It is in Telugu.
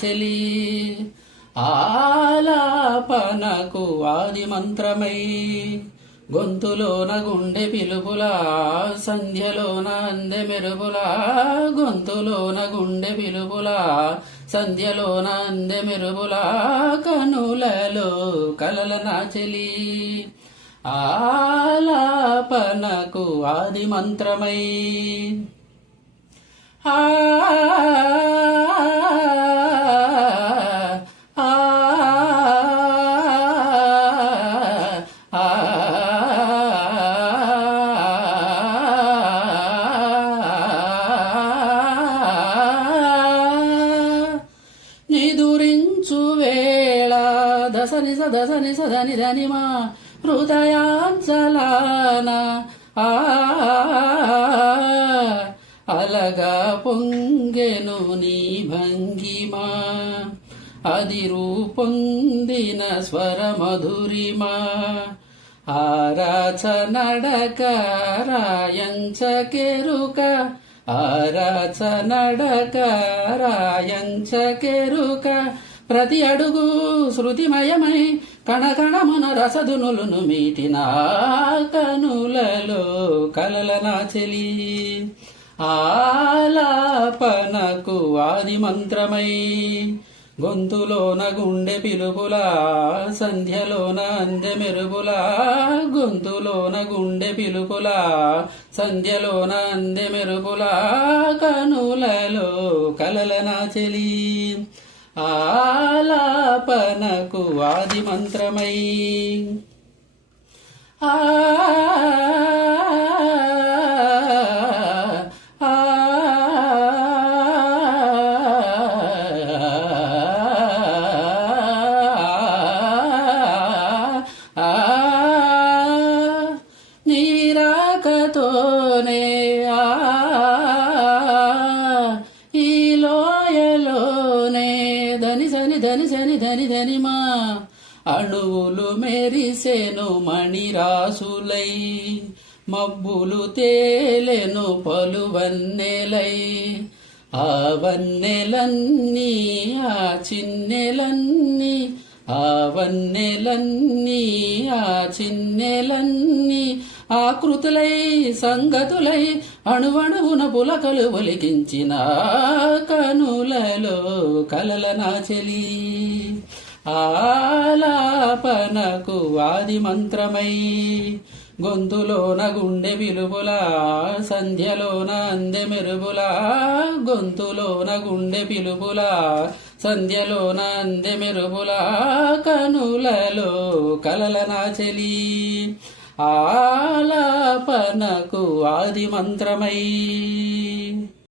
చెలి ఆలాపనకు ఆది మంత్రమై గొంతులోన గుండె పిలుపులా సంధ్యలోన అందె మెరుపులా గొంతులోన గుండె పిలుపులా సంధ్యలోన అందె మెరుపులా కనులలో కలల నాచెలి ఆలాపనకు ఆది మంత్రమై నిదురించు వేళ దసని సదని సదని ధనిమా హృదయాంచలాన అలగా పొంగెను నీ భంగిమా అది రూపొందిన స్వర మధురిమా ఆరాచ నడక రాయంచకెరుక ఆరాచ నడక రాయంచకెరుక ప్రతి అడుగు శృతిమయమై కణకణమున రసదునులను మీటిన కనులలో కలల నాచెలి ఆలాపనకు ఆది మంత్రమై గొంతులోన గుండె పిలుపులా సంధ్యలోన అందె మెరుపులా గొంతులోన గుండె పిలుపులా సంధ్యలోన అందె మెరుపులా కనులలో కలల నాచెలి ఆలాపనకు ఆది మంత్రమై నీరాకతోనే ఈ లోయలోనే ధని సని ధని సని ధని ధనిమా అణువులు మెరిసెను మణిరాసులై మబ్బులు తేలెను పలువన్నెలై ఆ వన్నెలన్నీ ఆ చిన్నెలన్నీ ఆ వన్నెలన్నీ ఆ చిన్నెలన్నీ ఆకృతులై సంగతులై అణువణువున పులకలు ఒలికించిన కనులలో కలల నాచెలి ఆలాపనకు ఆది మంత్రమై గొంతులోన గుండె పిలుపులా సంధ్యలోన అందె మెరుపులా గొంతులోన గుండె పిలుపులా సంధ్యలోన అందె మెరుపులా కనులలో కలల నాచెలి ఆలాపనకు ఆది మంత్రమై